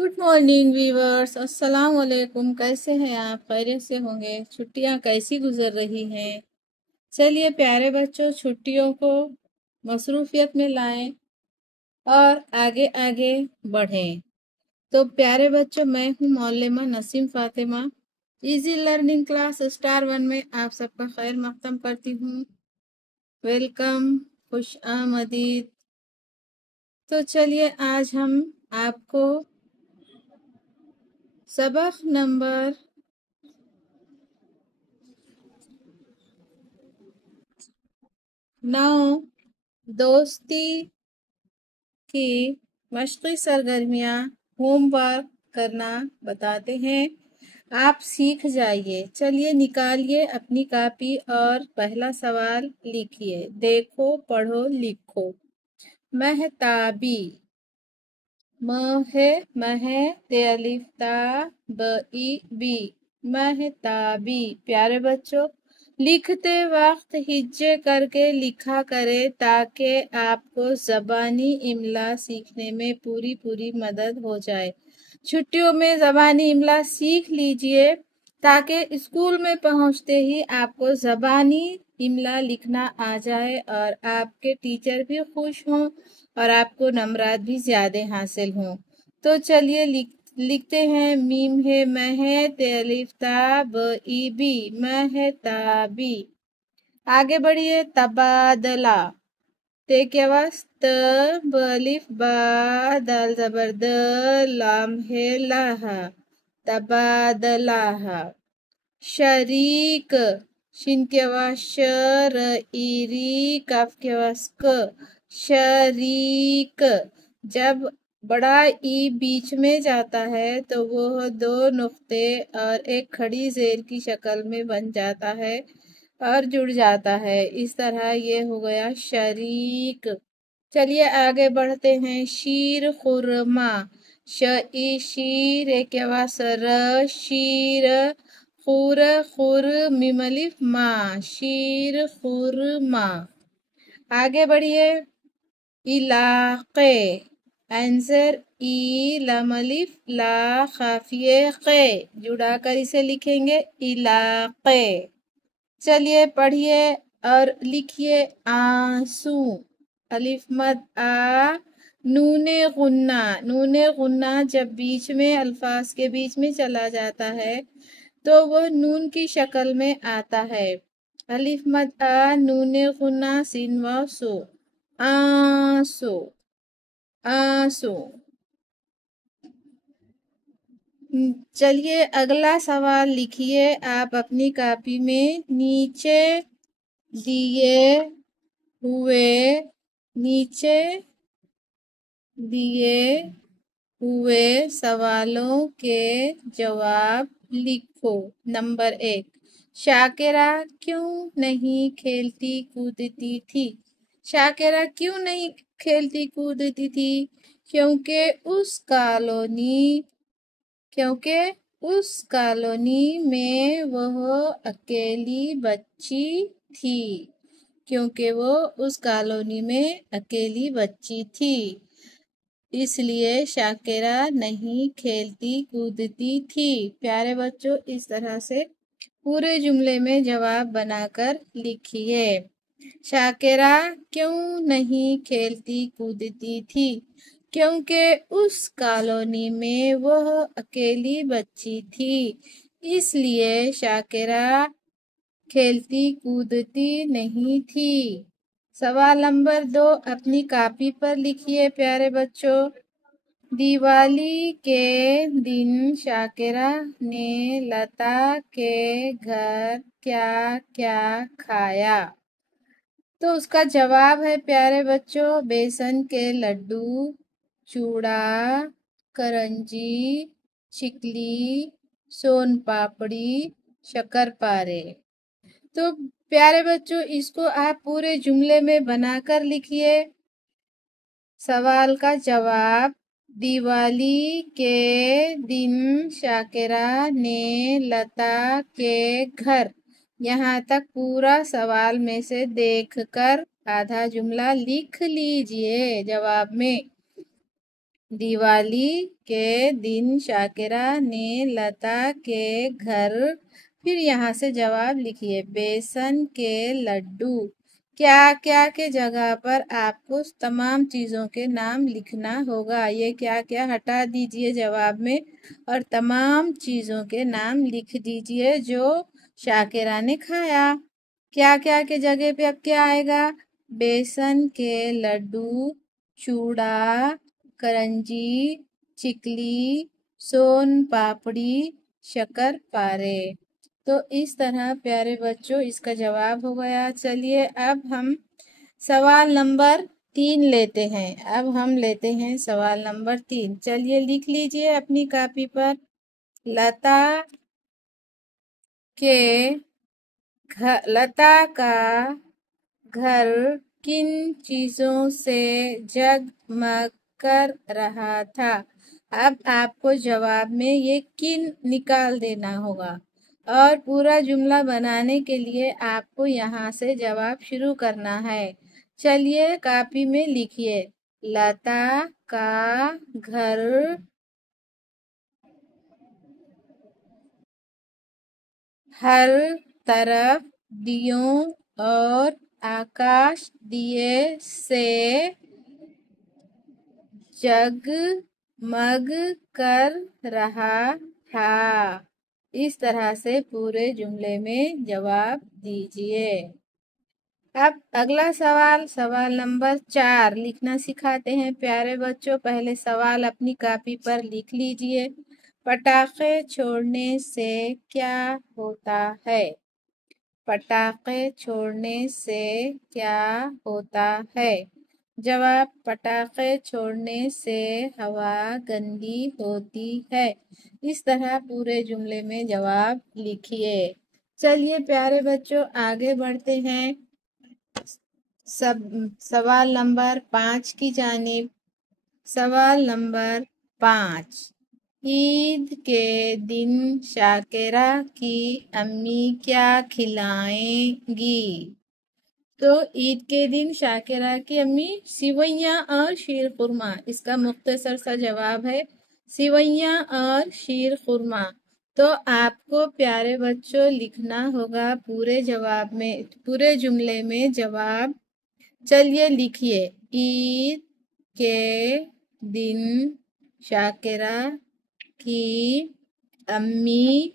Good morning viewers, अस्सलाम वालेकुम। कैसे हैं आप? खैरियत से होंगे। छुट्टियां कैसी गुजर रही हैं? चलिए प्यारे बच्चों, छुट्टियों को मसरूफियत में लाएं और आगे आगे बढ़ें। तो प्यारे बच्चों, मैं हूं मौलमा Naseem Fatima. Easy learning class star 1 में आप सबका खैर मकदम करती हूँ। वेलकम, खुश आमदीद। तो चलिए आज हम आपको सबक नंबर 9 दोस्ती की मशक़ी सरगर्मियाँ होमवर्क करना बताते हैं। आप सीख जाइए। चलिए निकालिए अपनी कॉपी और पहला सवाल लिखिए। देखो, पढ़ो, लिखो। महताबी, मह ते अलिफ ता ब ई बी, महताबी। प्यारे बच्चों, लिखते वक्त हिज्जे करके लिखा करें ताकि आपको ज़बानी इमला सीखने में पूरी मदद हो जाए। छुट्टियों में ज़बानी इमला सीख लीजिए ताकि स्कूल में पहुंचते ही आपको ज़बानी इमला लिखना आ जाए और आपके टीचर भी खुश हों और आपको नंबरात भी ज्यादा हासिल हों। तो चलिए लिखते हैं। मीम है मह ते अलिफ ता ब ई बी, महताबी। आगे बढ़िए। तबादला, ते के आवाज त, ब अलिफ बा, दाल जबर द, लाम है लाहा, तबादलाहा। शरीक, शिन के आवाज श, र ई री, काफ के आवाज क, शरीक। जब बड़ा ई बीच में जाता है तो वो दो नुक्ते और एक खड़ी जेर की शक्ल में बन जाता है और जुड़ जाता है। इस तरह ये हो गया शरीक। चलिए आगे बढ़ते हैं। शीर खुरमा, श ई शीर, एक आवाज र, शीर, खुर खुर, मिम अलिफ मा, शीर खुरमा। आगे बढ़िए। इलाके, आंसर ई, लाम अलिफ ला, खाफिए क़े, जुड़ा कर इसे लिखेंगे इलाके। चलिए पढ़िए और लिखिए। आंसू, अलिफ मद आ, नूने गुन्ना। नूने गुन्ना जब बीच में अल्फाज के बीच में चला जाता है तो वो नून की शक्ल में आता है। अलिफ मद आ, नूने गुन्ना, सीन व सो, आंसू, आंसू। चलिए अगला सवाल लिखिए आप अपनी कॉपी में। नीचे दिए हुए, नीचे दिए हुए सवालों के जवाब लिखो। नंबर 1, शाकिरा क्यों नहीं खेलती कूदती थी? शाकिरा क्यों नहीं खेलती कूदती थी? क्योंकि उस कॉलोनी में वह अकेली बच्ची थी। क्योंकि वो उस कॉलोनी में अकेली बच्ची थी, इसलिए शाकिरा नहीं खेलती कूदती थी। प्यारे बच्चों, इस तरह से पूरे जुमले में जवाब बनाकर लिखिए। शाकिरा क्यों नहीं खेलती कूदती थी? क्योंकि उस कॉलोनी में वह अकेली बच्ची थी, इसलिए शाकिरा खेलती कूदती नहीं थी। सवाल नंबर 2 अपनी कॉपी पर लिखिए प्यारे बच्चों। दिवाली के दिन शाकिरा ने लता के घर क्या क्या खाया? तो उसका जवाब है प्यारे बच्चों, बेसन के लड्डू, चूड़ा, करंजी, चिकली, सोन पापड़ी, शक्करपारे। तो प्यारे बच्चों, इसको आप पूरे जुमले में बनाकर लिखिए। सवाल का जवाब, दिवाली के दिन शाकिरा ने लता के घर। यहाँ तक पूरा सवाल में से देखकर आधा जुमला लिख लीजिए जवाब में। दिवाली के दिन शाकिरा ने लता के घर, फिर यहाँ से जवाब लिखिए। बेसन के लड्डू। क्या क्या के जगह पर आपको तमाम चीज़ों के नाम लिखना होगा। ये क्या क्या हटा दीजिए जवाब में और तमाम चीज़ों के नाम लिख दीजिए जो शाकिरा ने खाया। क्या क्या के जगह पे अब क्या आएगा? बेसन के लड्डू, चूड़ा, करंजी, चिकली, सोन पापड़ी, शक्कर पारे। तो इस तरह प्यारे बच्चों इसका जवाब हो गया। चलिए अब हम सवाल नंबर 3 लेते हैं। अब हम लेते हैं सवाल नंबर 3। चलिए लिख लीजिए अपनी कॉपी पर। लता का घर किन चीजों से जगमग कर रहा था। अब आपको जवाब में ये किन निकाल देना होगा और पूरा जुमला बनाने के लिए आपको यहाँ से जवाब शुरू करना है। चलिए कॉपी में लिखिए। लता का घर हर तरफ दियों और आकाश दिए से जगमग कर रहा था। इस तरह से पूरे जुमले में जवाब दीजिए। अब अगला सवाल, सवाल नंबर 4 लिखना सिखाते हैं प्यारे बच्चों। पहले सवाल अपनी कॉपी पर लिख लीजिए। पटाखे छोड़ने से क्या होता है? पटाखे छोड़ने से क्या होता है? जवाब, पटाखे छोड़ने से हवा गंदी होती है। इस तरह पूरे जुमले में जवाब लिखिए। चलिए प्यारे बच्चों आगे बढ़ते हैं सवाल नंबर 5 की जानिब। सवाल नंबर 5। ईद के दिन शाकिरा की अम्मी क्या खिलाएंगी? तो ईद के दिन शाकिरा की अम्मी सिवैयाँ और शीर खुरमा। इसका मुख्तसर सा जवाब है सिवैयाँ और शीर खुरमा। तो आपको प्यारे बच्चों लिखना होगा पूरे जवाब में, पूरे जुमले में जवाब। चलिए लिखिए। ईद के दिन शाकिरा की अम्मी,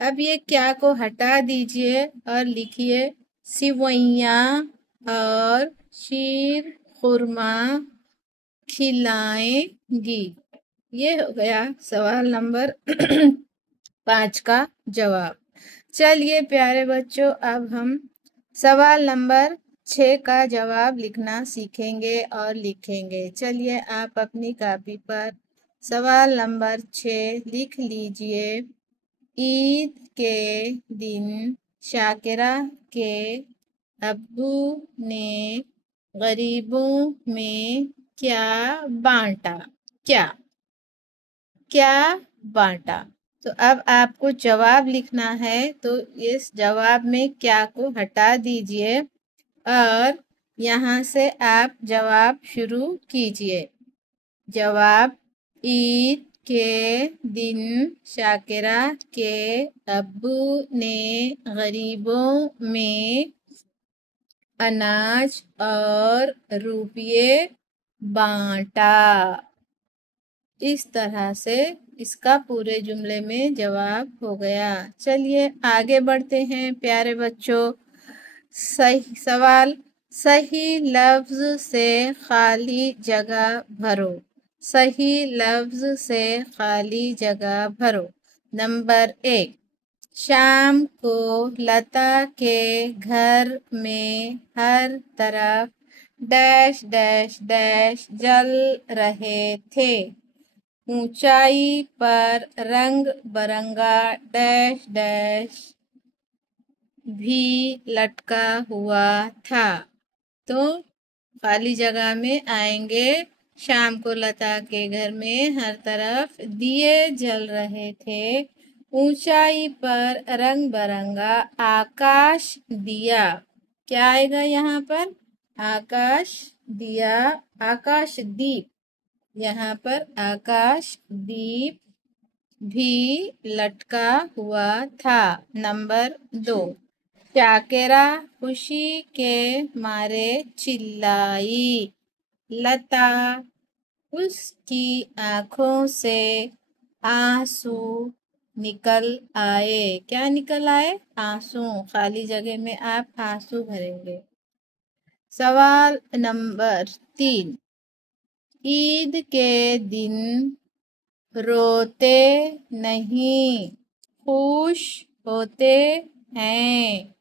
अब ये क्या को हटा दीजिए और लिखिए सिवैयाँ और शीर खुरमा खिलाएंगी। ये हो गया सवाल नंबर 5 का जवाब। चलिए प्यारे बच्चों अब हम सवाल नंबर 6 का जवाब लिखना सीखेंगे और लिखेंगे। चलिए आप अपनी कॉपी पर सवाल नंबर 6 लिख लीजिए। ईद के दिन शाकिरा के अब्बू ने गरीबों में क्या बांटा? क्या बांटा? तो अब आपको जवाब लिखना है, तो इस जवाब में क्या को हटा दीजिए और यहाँ से आप जवाब शुरू कीजिए। जवाब, ईद के दिन शाकिरा के अब्बू ने गरीबों में अनाज और रुपये बांटा। इस तरह से इसका पूरे जुमले में जवाब हो गया। चलिए आगे बढ़ते हैं प्यारे बच्चों। सही सवाल, सही लफ्ज से खाली जगह भरो। सही लफ्ज से खाली जगह भरो। नंबर 1, शाम को लता के घर में हर तरफ डैश डैश डैश जल रहे थे। ऊंचाई पर रंग बरंगा डैश डैश भी लटका हुआ था। तो खाली जगह में आएंगे। शाम को लता के घर में हर तरफ दिए जल रहे थे। ऊंचाई पर रंग बरंगा आकाश दिया। क्या आएगा यहाँ पर? आकाश दिया, आकाश दीप। यहाँ पर आकाश दीप भी लटका हुआ था। नंबर 2, शाकिरा खुशी के मारे चिल्लाई। लता, उसकी आंखों से आंसू निकल आए। क्या निकल आए? आंसू। खाली जगह में आप आंसू भरेंगे। सवाल नंबर 3, ईद के दिन रोते नहीं, खुश होते हैं।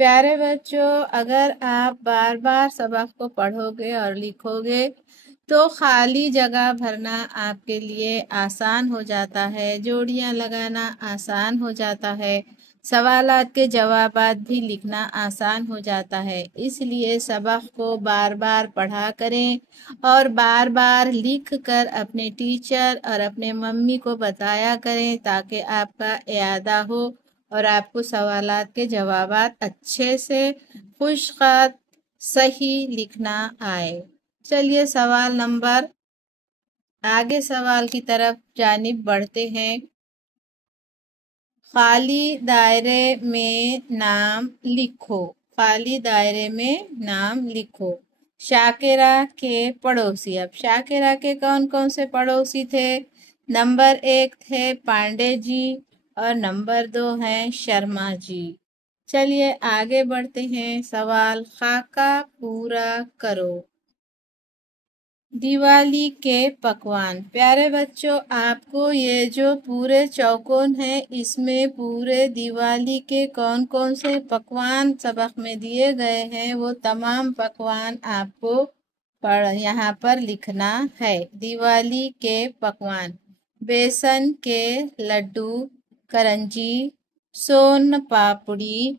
प्यारे बच्चों, अगर आप बार बार सबक को पढ़ोगे और लिखोगे तो खाली जगह भरना आपके लिए आसान हो जाता है, जोड़ियां लगाना आसान हो जाता है, सवालात के जवाबात भी लिखना आसान हो जाता है। इसलिए सबक को बार बार पढ़ा करें और बार बार लिख कर अपने टीचर और अपने मम्मी को बताया करें ताकि आपका यादा हो और आपको सवालात के जवाबात अच्छे से खुशखत सही लिखना आए। चलिए आगे सवाल की तरफ जानिब बढ़ते हैं। खाली दायरे में नाम लिखो। खाली दायरे में नाम लिखो। शाकिरा के पड़ोसी। अब शाकिरा के कौन कौन से पड़ोसी थे? नंबर 1 थे पांडे जी और नंबर 2 हैं शर्मा जी। चलिए आगे बढ़ते हैं। सवाल खाका पूरा करो। दिवाली के पकवान। प्यारे बच्चों, आपको ये जो पूरे चौकोन है इसमें पूरे दिवाली के कौन कौन से पकवान सबक में दिए गए हैं वो तमाम पकवान आपको यहाँ पर लिखना है। दिवाली के पकवान: बेसन के लड्डू, करंजी, सोन पापड़ी,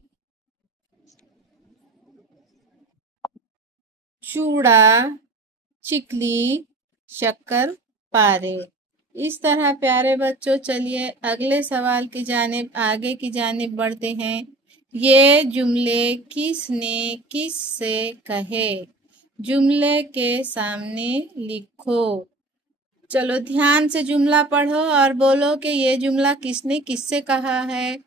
चूड़ा, चिकली, शक्कर पारे। इस तरह प्यारे बच्चों, चलिए अगले सवाल की जानिब आगे की जानिब बढ़ते हैं। ये जुमले किसने किससे कहे? जुमले के सामने लिखो। चलो ध्यान से जुमला पढ़ो और बोलो कि ये जुमला किसने किससे कहा है।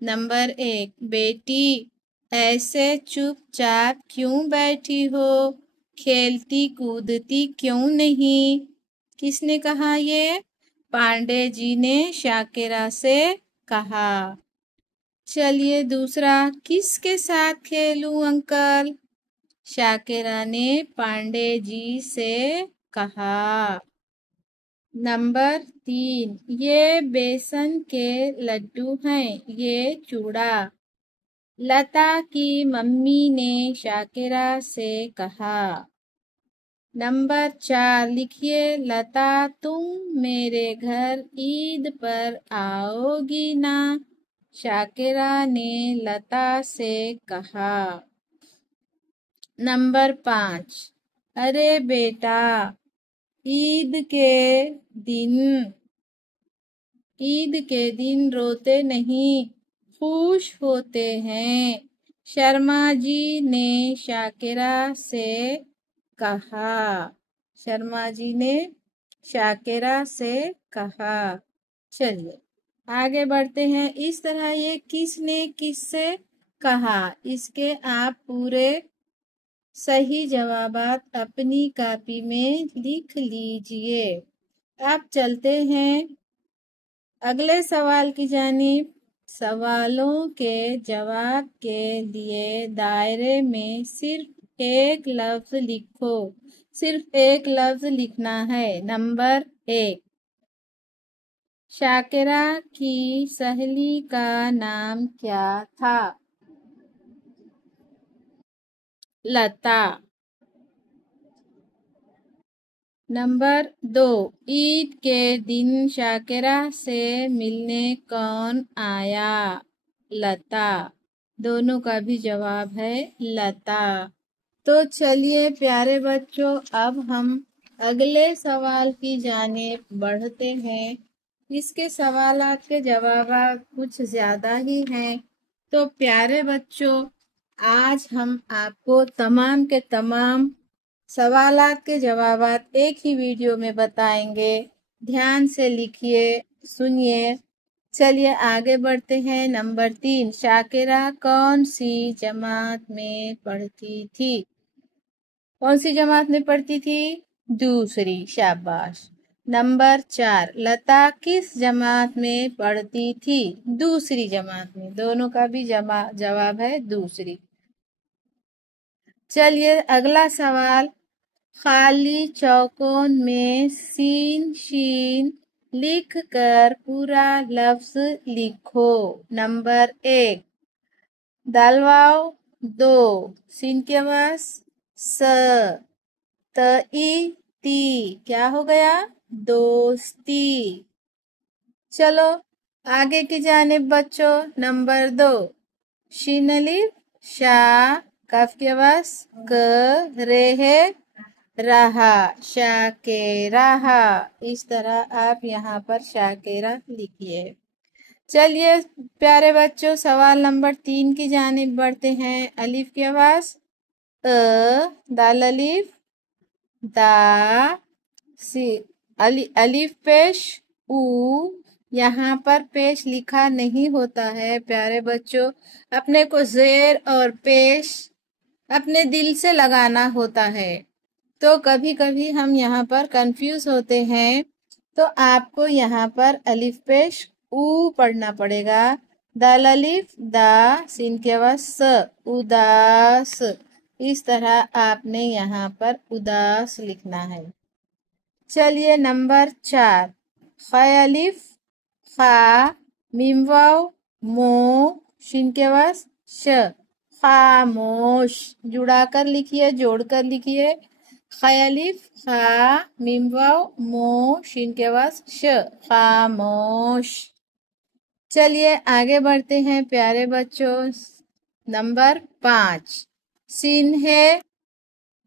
नंबर 1, बेटी ऐसे चुपचाप क्यों बैठी हो? खेलती कूदती क्यों नहीं? किसने कहा ये? पांडे जी ने शाकिरा से कहा। चलिए दूसरा, किसके साथ खेलूं अंकल? शाकिरा ने पांडे जी से कहा। नंबर 3, ये बेसन के लड्डू हैं, ये चूड़ा। लता की मम्मी ने शाकिरा से कहा। नंबर 4 लिखिए, लता तुम मेरे घर ईद पर आओगी ना? शाकिरा ने लता से कहा। नंबर 5, अरे बेटा ईद के दिन रोते नहीं, खुश होते हैं। शर्मा जी ने शाकिरा से कहा। शर्मा जी ने शाकिरा से कहा। चलिए आगे बढ़ते हैं। इस तरह ये किसने किससे कहा, इसके आप पूरे सही जवाबात अपनी कॉपी में लिख लीजिए। आप चलते हैं अगले सवाल की जानिब। सवालों के जवाब के लिए दायरे में सिर्फ एक लफ्ज लिखो। सिर्फ एक लफ्ज लिखना है। नंबर 1, शाकिरा की सहेली का नाम क्या था? लता। नंबर 2, ईद के दिन शाकिरा से मिलने कौन आया? लता। दोनों का भी जवाब है लता। तो चलिए प्यारे बच्चों, अब हम अगले सवाल की जानिब बढ़ते हैं। इसके सवालात के जवाब कुछ ज्यादा ही हैं। तो प्यारे बच्चों, आज हम आपको तमाम के तमाम सवालात के जवाबात एक ही वीडियो में बताएंगे। ध्यान से लिखिए, सुनिए। चलिए आगे बढ़ते हैं। नंबर 3, शाकिरा कौन सी जमात में पढ़ती थी? कौन सी जमात में पढ़ती थी? दूसरी, शाबाश। नंबर 4, लता किस जमात में पढ़ती थी? दूसरी जमात में। दोनों का भी जवाब है दूसरी। चलिए अगला सवाल, खाली चौकोन में सीन शीन लिख कर पूरा लफ्ज लिखो। नंबर 1, दालवाओ। 2, सीन के पास स, तई ती, क्या हो गया? दोस्ती। चलो आगे की जानिब बच्चों। नंबर 2, शीन अलिफ शा, कफ के पास क, रे है रहा, शाकेराहा। इस तरह आप यहाँ पर शाकेरा लिखिए। चलिए प्यारे बच्चों, सवाल नंबर 3 की जानिब बढ़ते हैं। अलिफ के पास दाल अलिफ दा, सी अलिफ पेश ऊ। यहाँ पर पेश लिखा नहीं होता है प्यारे बच्चों, अपने को जेर और पेश अपने दिल से लगाना होता है। तो कभी कभी हम यहाँ पर कंफ्यूज होते हैं, तो आपको यहाँ पर अलिफ पेश ऊ पढ़ना पड़ेगा। दाल अलिफ दा, सीन के बाद स, उदास। इस तरह आपने यहाँ पर उदास लिखना है। चलिए नंबर 4, ख अलिफ खा, मीम वाव मो, शीन के बाद श, खामोश। जुड़ा कर लिखिए, जोड़ कर लिखिए। ख अलिफ खा, मीम वाव मो, शीन के बाद श, खामोश। चलिए आगे बढ़ते हैं प्यारे बच्चों। नंबर 5, सीन है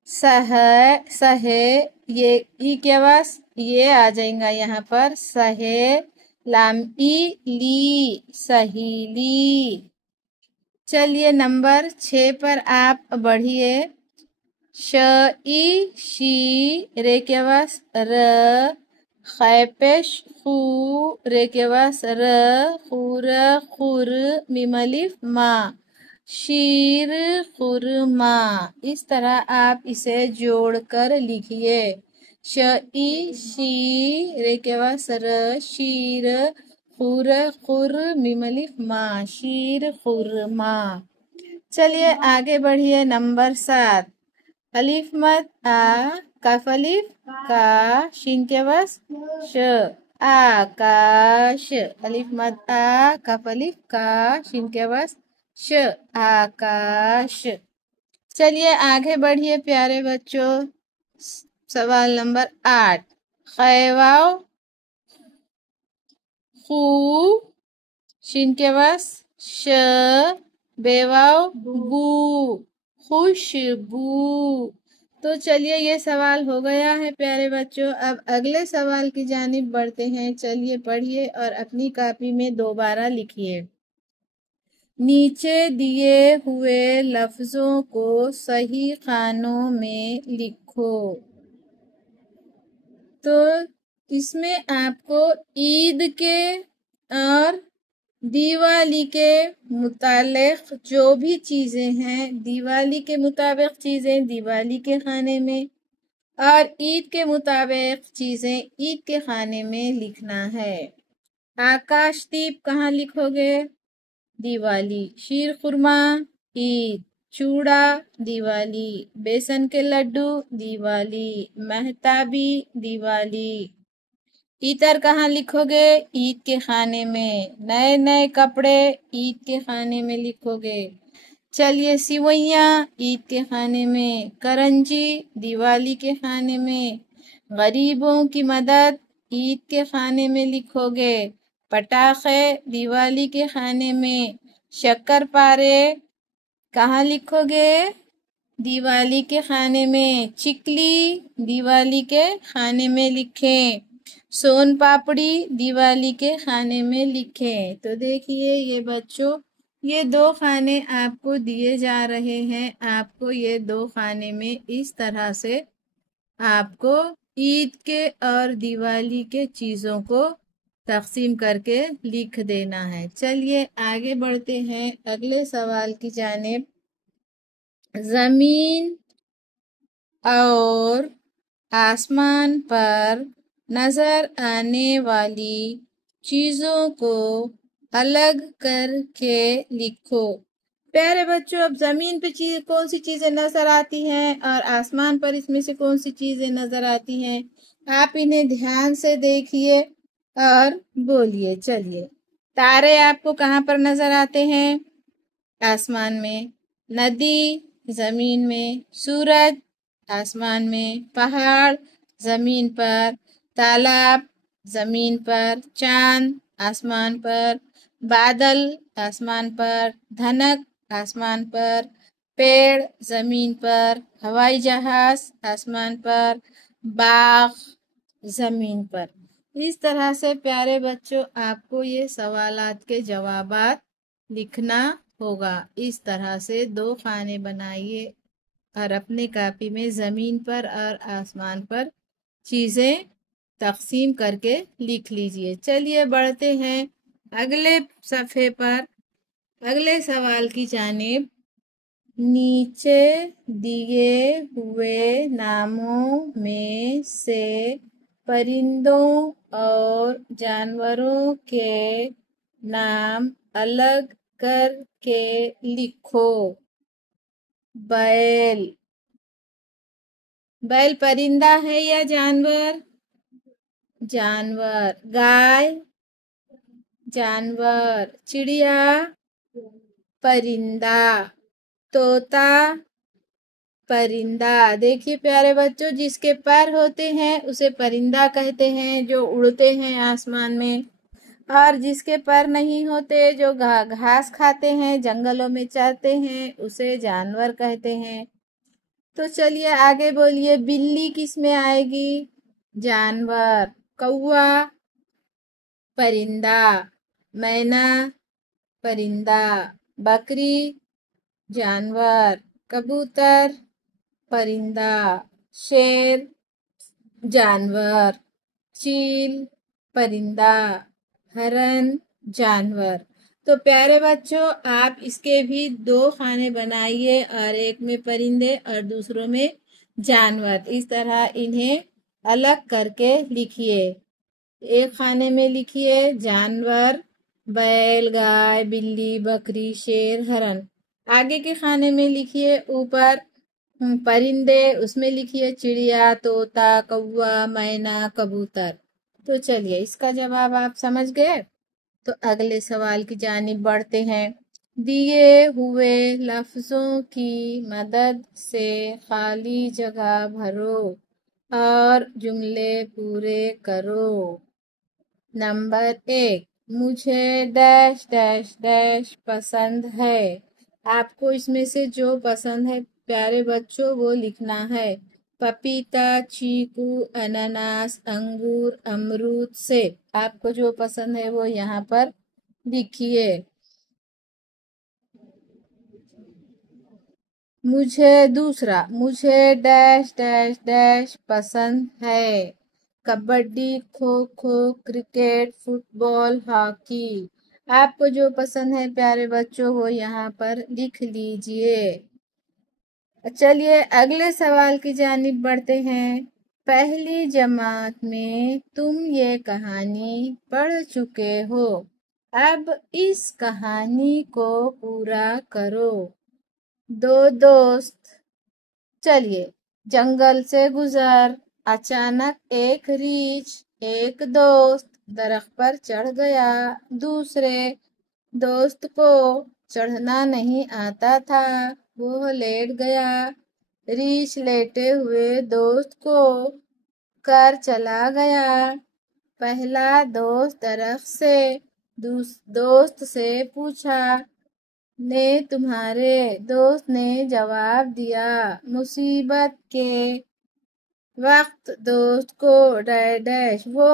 सहे, ये ई के पास ये आ जाएगा यहाँ पर सहे, लाम ई ली, सहीली। चलिए नंबर 6 पर आप बढ़िए। श ई शी, रे के पास र, खैपेश खू, रे के पास र, खूर खुर, मीम अलिफ मा, शीर खुरमा। इस तरह आप इसे जोड़कर लिखिए। श ई शी, रे के पास र, शीर, खुर खुर, मीम अलिफ मा, शीर खुरमा। चलिए आगे बढ़िए। नंबर 7, अलिफ मद आ, कफ अलिफ का, शीन के बस श, आकाश। अलिफ मद आ, कफ अलिफ का, शीन के बस श, आकाश। चलिए आगे बढ़िए प्यारे बच्चों। सवाल नंबर 8, खैवाव खू, शीन के बस श, बेवाव बू, खुशबू। तो चलिए ये सवाल हो गया है प्यारे बच्चों। अब अगले सवाल की जानिब बढ़ते हैं। चलिए पढ़िए और अपनी कॉपी में दोबारा लिखिए। नीचे दिए हुए लफ्जों को सही खानों में लिखो। तो इसमें आपको ईद के और दिवाली के मुतालिक जो भी चीजें हैं, दिवाली के मुताबिक चीजें दिवाली के खाने में और ईद के मुताबिक चीजें ईद के खाने में लिखना है। आकाशदीप कहाँ लिखोगे? दिवाली। शीर खुरमा ईद। चूड़ा दिवाली। बेसन के लड्डू दिवाली। महताबी दिवाली। इतर कहाँ लिखोगे? ईद के खाने में। नए नए कपड़े ईद के खाने में लिखोगे। चलिए सिवैयाँ ईद के खाने में। करंजी दिवाली के खाने में। गरीबों की मदद ईद के खाने में लिखोगे। पटाखे दिवाली के खाने में। शक्करपारे कहाँ लिखोगे? दिवाली के खाने में। चिकली दिवाली के खाने में लिखें। सोन पापड़ी दिवाली के खाने में लिखें। तो देखिए ये बच्चों, ये 2 खाने आपको दिए जा रहे हैं। आपको ये 2 खाने में इस तरह से آپ کو عید کے اور دیوالی کے چیزوں کو تقسیم کر کے لکھ دینا ہے۔ چلیے آگے بڑھتے ہیں اگلے سوال کی جانب۔ زمین اور آسمان پر نظر آنے والی چیزوں کو الگ کر کے لکھو۔ پیارے بچوں، اب زمین پہ کون سی چیزیں نظر آتی ہیں اور آسمان پر اس میں سے کون سی چیزیں نظر آتی ہیں، آپ انہیں دھیان سے دیکھیے اور بولیے۔ چلیے، تارے آپ کو کہاں پر نظر آتے ہیں؟ آسمان میں۔ ندی زمین میں، سورج آسمان میں، پہاڑ زمین پر، تالاب زمین پر، چاند آسمان پر، بادل آسمان پر، دھنک آسمان پر، پیڑ زمین پر، ہوائی جہاز آسمان پر، باغ زمین پر۔ اس طرح سے پیارے بچوں آپ کو یہ سوالات کے جوابات لکھنا ہوگا۔ اس طرح سے 2 خانے بنائیے اور اپنے کاپی میں زمین پر اور آسمان پر چیزیں تقسیم کر کے لکھ لیجئے۔ چلیے بڑھتے ہیں اگلے صفحے پر، اگلے سوال کی جانب۔ نیچے دیے ہوئے ناموں میں سے پرندوں اور جانوروں کے نام الگ کر کے لکھو۔ بیل، بیل پرندہ ہے یا جانور؟ جانور۔ گائے، جانور۔ چڑیا، پرندہ۔ طوطا، پرندہ۔ دیکھیے پیارے بچوں، جس کے پر ہوتے ہیں اسے پرندہ کہتے ہیں، جو اڑتے ہیں آسمان میں، اور جس کے پر نہیں ہوتے، جو گھاس کھاتے ہیں، جنگلوں میں چرتے ہیں، اسے جانور کہتے ہیں۔ تو چلیے آگے بولیے، بلی کس میں آئے گی؟ جانور۔ کوا، پرندہ۔ مینا، پرندہ۔ بکری، جانور۔ کبوتر، پرندہ۔ شیر، جانور۔ چیل، پرندہ۔ ہرن، جانور۔ تو پیارے بچوں، آپ اس کے بھی 2 خانے بنائیے، اور ایک میں پرندے اور دوسروں میں جانور۔ اس طرح انہیں الگ کر کے لکھیے۔ ایک خانے میں لکھیے جانور، بیل، گائے، بلی، بکری، شیر، ہرن۔ آگے کے خانے میں لکھیے اوپر پرندے، اس میں لکھیے چڑیا، طوطا، کوا، مینا، کبوتر۔ تو چلیے اس کا جواب آپ سمجھ گئے؟ تو اگلے سوال کی جانب بڑھتے ہیں۔ دیے ہوئے لفظوں کی مدد سے خالی جگہ بھرو اور جملے پورے کرو۔ نمبر 1، مجھے ڈیش ڈیش ڈیش پسند ہے۔ آپ کو اس میں سے جو پسند ہے پیارے بچوں وہ لکھنا ہے۔ پپیتا، چیکو، انناس، انگور، امرود، سیب۔ آپ کو جو پسند ہے وہ یہاں پر لکھیے۔ دوسرا، مجھے ڈیش ڈیش ڈیش پسند ہے۔ کبڈی، کھوکھو، کرکٹ، فٹ بال، ہاکی۔ آپ کو جو پسند ہے پیارے بچوں وہ یہاں پر لکھ لیجئے۔ چلیے اگلے سوال کی جانب بڑھتے ہیں۔ پہلی جماعت میں تم یہ کہانی پڑھ چکے ہو، اب اس کہانی کو پورا کرو۔ 2 دوست۔ چلیے، جنگل سے گزر اچانک ایک ریچھ ایک دوست درخت پر چڑھ گیا۔ دوسرے دوست کو چڑھنا نہیں آتا تھا، وہ لیٹ گیا۔ ریچھ لیٹے ہوئے دوست کو کر چلا گیا۔ پہلا دوست درخت سے دوست سے پوچھا نے تمہارے دوست نے جواب دیا، مصیبت کے وقت دوست کو ڈیش وہ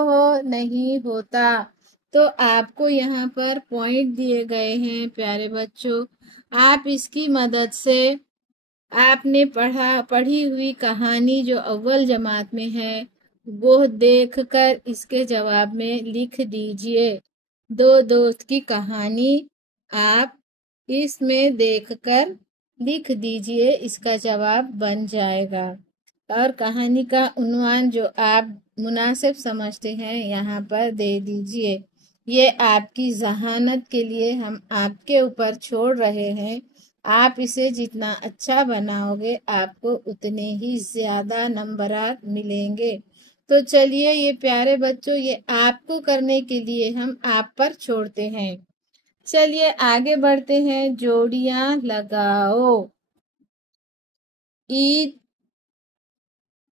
نہیں ہوتا۔ تو آپ کو یہاں پر پوائنٹ دیے گئے ہیں پیارے بچوں، آپ اس کی مدد سے آپ نے پڑھی ہوئی کہانی جو اول جماعت میں ہے وہ دیکھ کر اس کے جواب میں لکھ دیجئے۔ دو دوست کی کہانی آپ اس میں دیکھ کر لکھ دیجئے، اس کا جواب بن جائے گا۔ اور کہانی کا عنوان جو آپ مناسب سمجھتے ہیں یہاں پر دے دیجئے۔ یہ آپ کی ذہانت کے لیے ہم آپ کے اوپر چھوڑ رہے ہیں۔ آپ اسے جتنا اچھا بناؤ گے آپ کو اتنے ہی زیادہ نمبرات ملیں گے۔ تو چلیے یہ پیارے بچوں، یہ آپ کو کرنے کے لیے ہم آپ پر چھوڑتے ہیں۔ چلیے آگے بڑھتے ہیں۔ جوڑیاں لگاؤ۔ عید،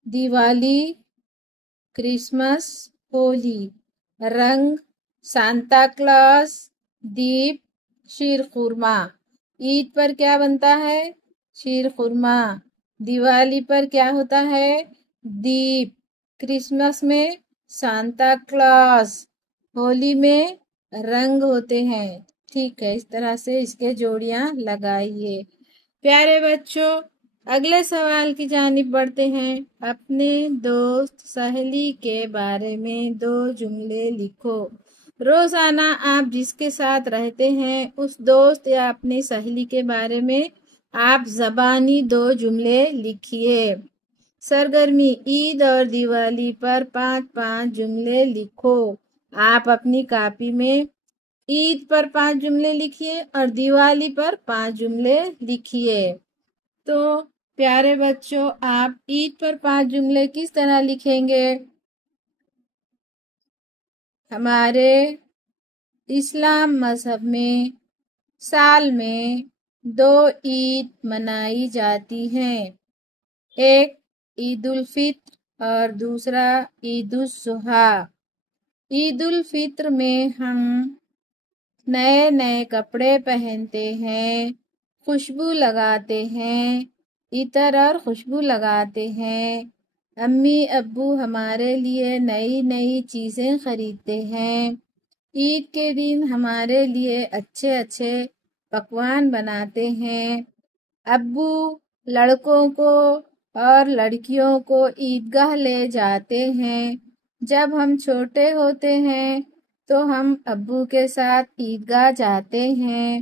دیوالی، کرسمس، ہولی، رنگ، سانتا کلاس، دیپ، شیر خورما۔ عید پر کیا بنتا ہے؟ شیر خورما۔ دیوالی پر کیا ہوتا ہے؟ دیپ۔ کرسمس میں سانتا کلاس۔ ہولی میں رنگ ہوتے ہیں۔ ٹھیک ہے، اس طرح سے اس کے جوڑیاں لگائیے۔ پیارے بچوں، اگلے سوال کی جانب بڑھتے ہیں۔ اپنے دوست سہیلی کے بارے میں 2 جملے لکھو۔ روزانہ آپ جس کے ساتھ رہتے ہیں اس دوست یا اپنی سہیلی کے بارے میں آپ زبانی 2 جملے لکھیے۔ سرگرمی، عید اور دیوالی پر 5 جملے لکھو۔ آپ اپنی کاپی میں عید پر 5 جملے لکھیے اور دیوالی پر 5 جملے لکھیے۔ تو پیارے بچوں، آپ عید پر 5 جملے کس طرح لکھیں گے؟ ہمارے اسلام مذہب میں سال میں 2 عید منائی جاتی ہیں، ایک عید الفطر اور دوسرا عید الاضحیٰ۔ عید الفطر میں ہم نئے کپڑے پہنتے ہیں، خوشبو لگاتے ہیں، عطر اور خوشبو لگاتے ہیں۔ امی ابو ہمارے لیے نئی چیزیں خریدتے ہیں۔ عید کے دن ہمارے لیے اچھے پکوان بناتے ہیں۔ ابو لڑکوں کو اور لڑکیوں کو عیدگاہ لے جاتے ہیں۔ جب ہم چھوٹے ہوتے ہیں تو ہم ابو کے ساتھ عیدگاہ جاتے ہیں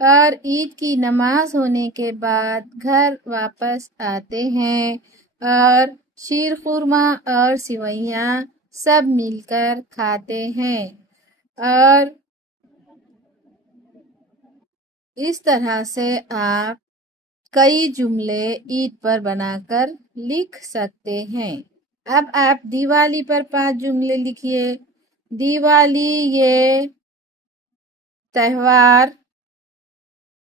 اور عید کی نماز ہونے کے بعد گھر واپس آتے ہیں اور شیر خورما اور سوئیاں سب مل کر کھاتے ہیں۔ اور اس طرح سے آپ کئی جملے عید پر بنا کر لکھ سکتے ہیں۔ اب آپ دیوالی پر 5 جملے لکھیے۔ دیوالی یہ تہوار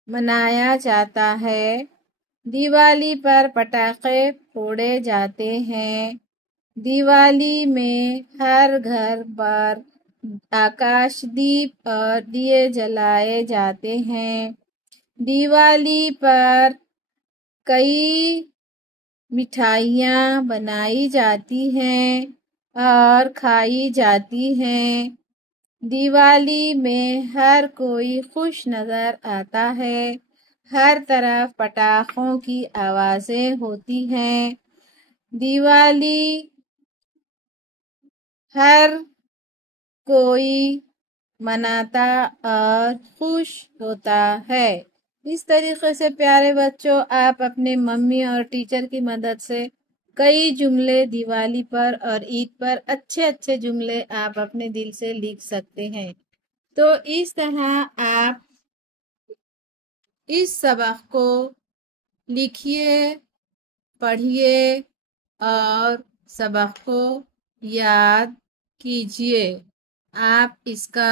منایا جاتا ہے۔ دیوالی پر پٹاخے پھوڑے جاتے ہیں۔ دیوالی میں ہر گھر پر آکاش دیپ اور دیے جلائے جاتے ہیں۔ دیوالی پر کئی مٹھائیاں بنائی جاتی ہیں اور کھائی جاتی ہیں۔ دیوالی میں ہر کوئی خوش نظر آتا ہے۔ ہر طرف پٹاخوں کی آوازیں ہوتی ہیں۔ دیوالی ہر کوئی مناتا اور خوش ہوتا ہے۔ اس طریقے سے پیارے بچوں، آپ اپنے ممی اور ٹیچر کی مدد سے کئی جملے دیوالی پر اور عید پر اچھے جملے آپ اپنے دل سے لکھ سکتے ہیں۔ تو اس طرح آپ اس سبق کو لکھیے، پڑھیے اور سبق کو یاد کیجیے۔ آپ اس کا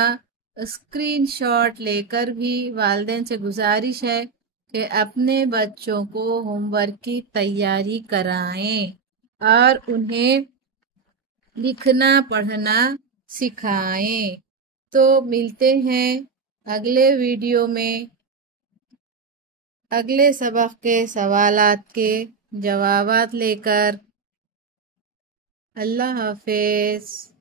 اسکرین شاٹ لے کر بھی والدین سے گزارش ہے کہ اپنے بچوں کو ہوم ورک کی تیاری کرائیں اور انہیں لکھنا پڑھنا سکھائیں۔ تو ملتے ہیں اگلے ویڈیو میں اگلے سبق کے سوالات کے جوابات لے کر۔ اللہ حافظ۔